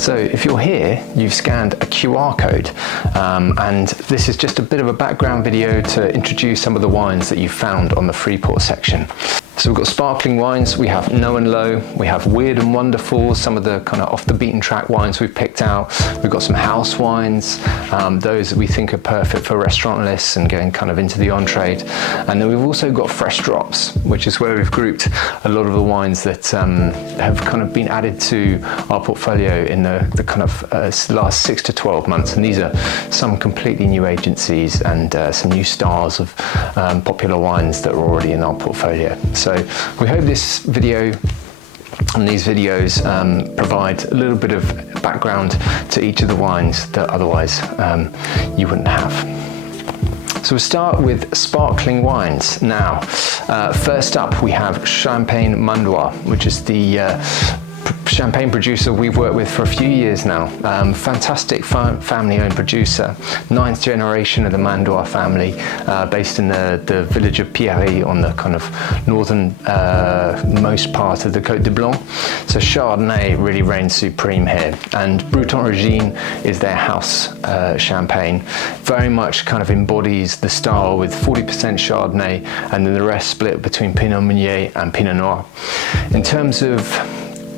So if you're here, you've scanned a QR code, and this is just a bit of a background video to introduce some of the wines that you found on the Freeport section. So we've got sparkling wines, we have No and Low, we have Weird and Wonderful, some of the kind of off the beaten track wines we've picked out. We've got some house wines, those that we think are perfect for restaurant lists and going kind of into the on-trade. And then we've also got fresh drops, which is where we've grouped a lot of the wines that have kind of been added to our portfolio in the kind of last 6 to 12 months. And these are some completely new agencies and some new stars of popular wines that are already in our portfolio. So we hope this video and these videos provide a little bit of background to each of the wines that otherwise you wouldn't have. So we'll start with sparkling wines. Now, first up we have Champagne Mandois, which is the champagne producer we've worked with for a few years now. Fantastic family-owned producer, 9th generation of the Mandois family, based in the village of Pierry on the kind of northern most part of the Côte de Blanc. So Chardonnay really reigns supreme here, and Breton Regine is their house champagne. Very much kind of embodies the style with 40% Chardonnay and then the rest split between Pinot Meunier and Pinot Noir. In terms of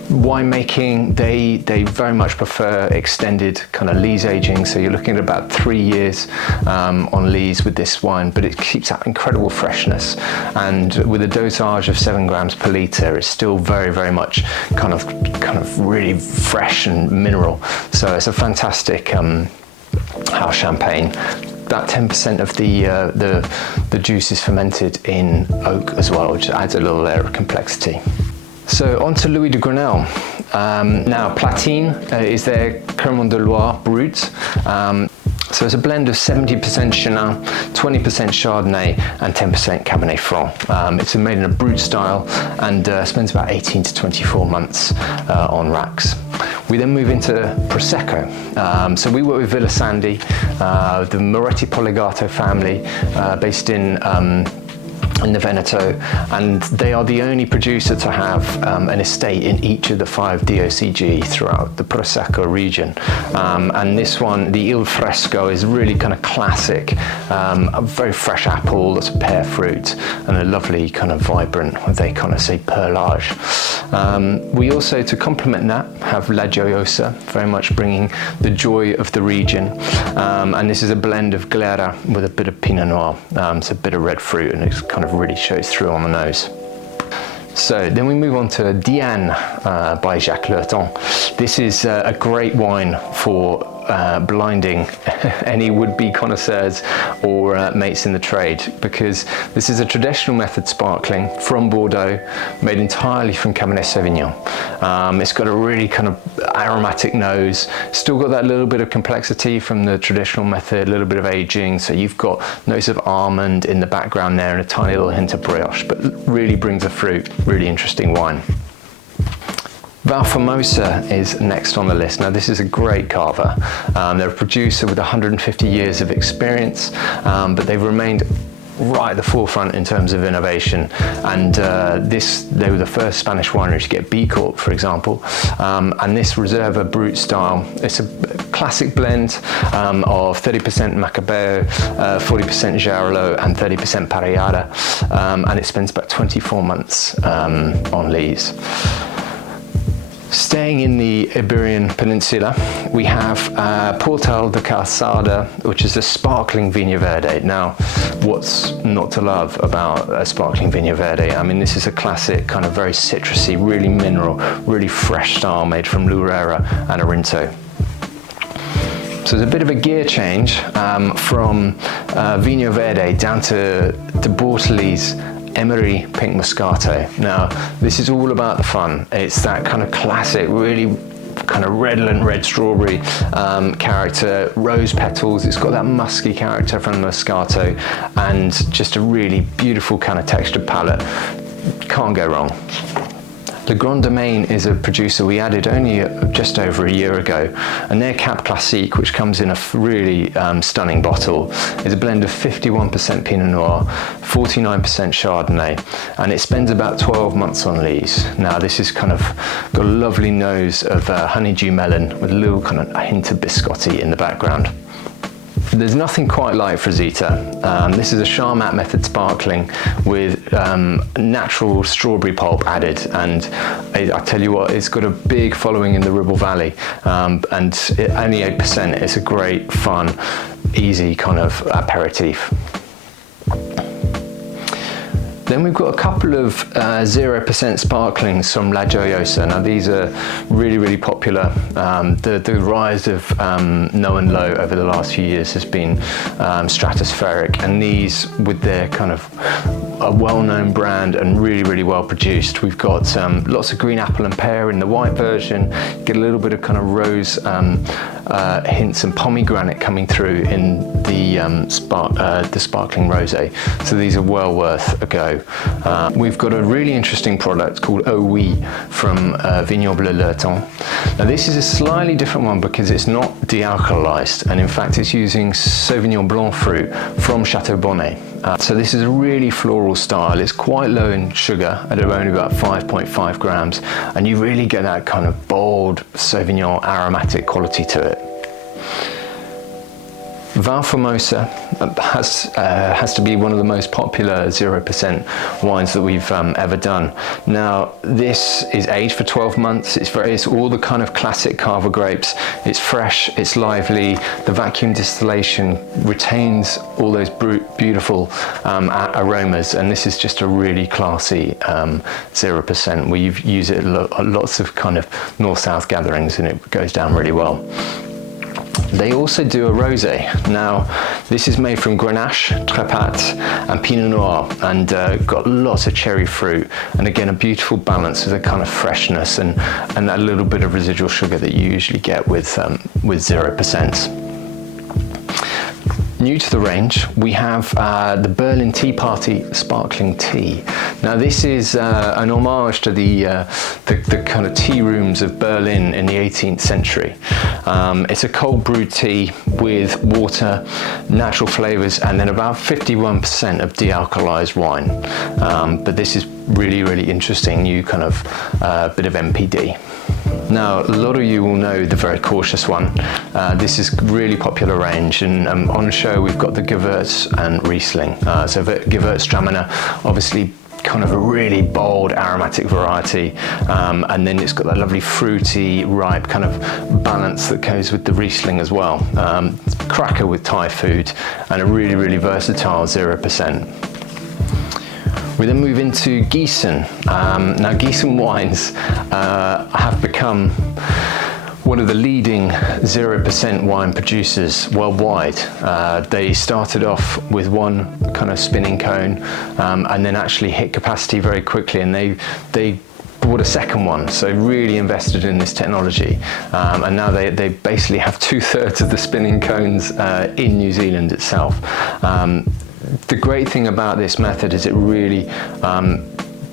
winemaking, they very much prefer extended kind of lees aging, so you're looking at about 3 years on lees with this wine, but it keeps that incredible freshness, and with a dosage of 7 grams per litre, it's still very much kind of really fresh and mineral. So it's a fantastic house champagne. About 10% of the juice is fermented in oak as well, which adds a little layer of complexity. So on to Louis de Grenelle. Now Platine is their Cremant de Loire Brut. So it's a blend of 70% Chenin, 20% Chardonnay and 10% Cabernet Franc. It's made in a Brut style and spends about 18 to 24 months on racks. We then move into Prosecco. So we work with Villa Sandi, the Moretti Poligato family, based in the Veneto, and they are the only producer to have an estate in each of the 5 DOCG throughout the Prosecco region. And this one, the Il Fresco, is really kind of classic, a very fresh apple, lots of pear fruit, and a lovely kind of vibrant, what they kind of say, perlage. We also, to complement that, have La Gioiosa, very much bringing the joy of the region. And this is a blend of Glera with a bit of Pinot Noir, so a bit of red fruit, and it's kind of really shows through on the nose. So then we move on to Diane by Jacques Lurton. This is a great wine for blinding any would-be connoisseurs or mates in the trade, because this is a traditional method sparkling from Bordeaux, made entirely from Cabernet Sauvignon. It's got a really kind of aromatic nose, still got that little bit of complexity from the traditional method, a little bit of aging, so you've got notes of almond in the background there and a tiny little hint of brioche, but really brings the fruit. Really interesting wine. Valformosa is next on the list. Now this is a great cava. They're a producer with 150 years of experience, but they've remained right at the forefront in terms of innovation, and they were the first Spanish winery to get B Corp, for example, and this Reserva Brut style, it's a classic blend of 30% Macabeo, 40% Jarolo and 30% Parellada, and it spends about 24 months on lees. Staying in the Iberian Peninsula, we have Portal de Calçada, which is a sparkling Vinho Verde. Now, what's not to love about a sparkling Vinho Verde? I mean, this is a classic, kind of very citrusy, really mineral, really fresh style made from Lourera and Arinto. So there's a bit of a gear change from Vinho Verde down to Bortoli's Emery Pink Moscato. Now, this is all about the fun. It's that kind of classic, really kind of redolent red strawberry character, rose petals. It's got that musky character from the Moscato, and just a really beautiful kind of textured palette. Can't go wrong. Le Grand Domaine is a producer we added only just over a year ago, and their Cap Classique, which comes in a really stunning bottle, is a blend of 51% Pinot Noir, 49% Chardonnay, and it spends about 12 months on lees. Now this is kind of got a lovely nose of honeydew melon with a little kind of hint of biscotti in the background. There's nothing quite like Frazita. This is a Charmat method sparkling with natural strawberry pulp added, and I tell you what, it's got a big following in the Ribble Valley, and only 8%. It's a great, fun, easy kind of aperitif. Then we've got a couple of 0% sparklings from La Joyosa. Now these are really, really popular. The rise of No and Low over the last few years has been stratospheric, and these, with their kind of a well-known brand and really, really well produced. We've got lots of green apple and pear in the white version, get a little bit of kind of rose hints and pomegranate coming through in the sparkling rosé. So these are well worth a go. We've got a really interesting product called Oh Oui from Vignoble Lurton. Now this is a slightly different one because it's not dealcoholized, and in fact it's using Sauvignon Blanc fruit from Chateau Bonnet. So this is a really floral style. It's quite low in sugar at only about 5.5 grams, and you really get that kind of bold Sauvignon aromatic quality to it. Val Formosa has to be one of the most popular 0% wines that we've ever done. Now this is aged for 12 months. It's all the kind of classic Cava grapes. It's fresh, it's lively. The vacuum distillation retains all those beautiful aromas, and this is just a really classy 0%. We use it at lots of kind of north-south gatherings, and it goes down really well. They also do a rosé. Now, this is made from Grenache, Trepat, and Pinot Noir, and got lots of cherry fruit, and again a beautiful balance with a kind of freshness and that little bit of residual sugar that you usually get with 0%. New to the range, we have the Berlin Tea Party Sparkling Tea. Now this is an homage to the kind of tea rooms of Berlin in the 18th century. It's a cold brewed tea with water, natural flavors, and then about 51% of dealcoholized wine. But this is really, really interesting, new kind of bit of MPD. Now, a lot of you will know the Very Cautious one. This is really popular range, and on show we've got the Gewürz and Riesling. So Gewürztraminer, obviously kind of a really bold aromatic variety, and then it's got that lovely fruity, ripe kind of balance that goes with the Riesling as well. Cracker with Thai food, and a really, really versatile 0%. We then move into Gießen. Now Gießen wines have become one of the leading 0% wine producers worldwide. They started off with one kind of spinning cone, and then actually hit capacity very quickly, and they bought a second one, so really invested in this technology, and now they basically have 2/3 of the spinning cones in New Zealand itself. The great thing about this method is it really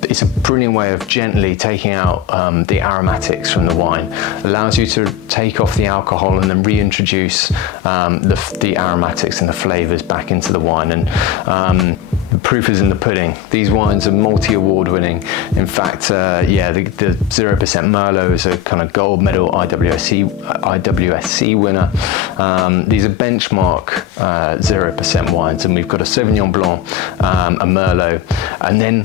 it's a brilliant way of gently taking out the aromatics from the wine. Allows you to take off the alcohol and then reintroduce the aromatics and the flavors back into the wine. And the proof is in the pudding. These wines are multi-award winning. In fact, the 0% Merlot is a kind of gold medal IWSC winner. These are benchmark 0% wines, and we've got a Sauvignon Blanc, a Merlot, and then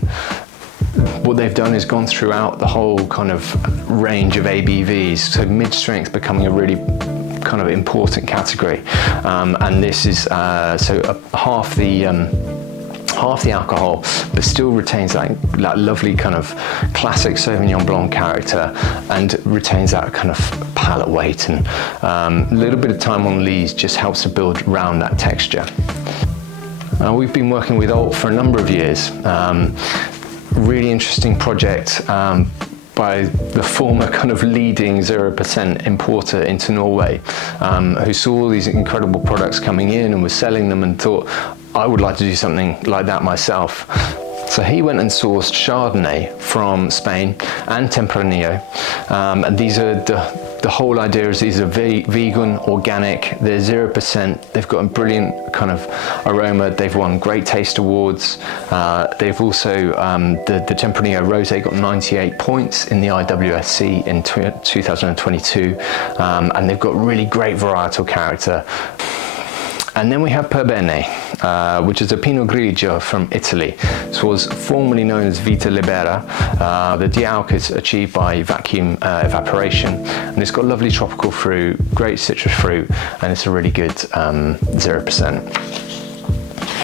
what they've done is gone throughout the whole kind of range of ABVs, so mid-strength becoming a really kind of important category, and this is half the alcohol, but still retains that lovely kind of classic Sauvignon Blanc character, and retains that kind of palate weight, and a little bit of time on lees just helps to build around that texture. We've been working with Alt for a number of years. Really interesting project by the former kind of leading 0% importer into Norway, who saw all these incredible products coming in and was selling them and thought, I would like to do something like that myself. So he went and sourced Chardonnay from Spain and Tempranillo, and these are the whole idea is these are vegan, organic, they're 0%, they've got a brilliant kind of aroma, they've won great taste awards, they've also, the Tempranillo Rosé got 98 points in the IWSC in 2022, and they've got really great varietal character. And then we have Perbene, which is a Pinot Grigio from Italy. This was formerly known as Vita Libera. The de-alc is achieved by vacuum evaporation, and it's got lovely tropical fruit, great citrus fruit, and it's a really good 0%.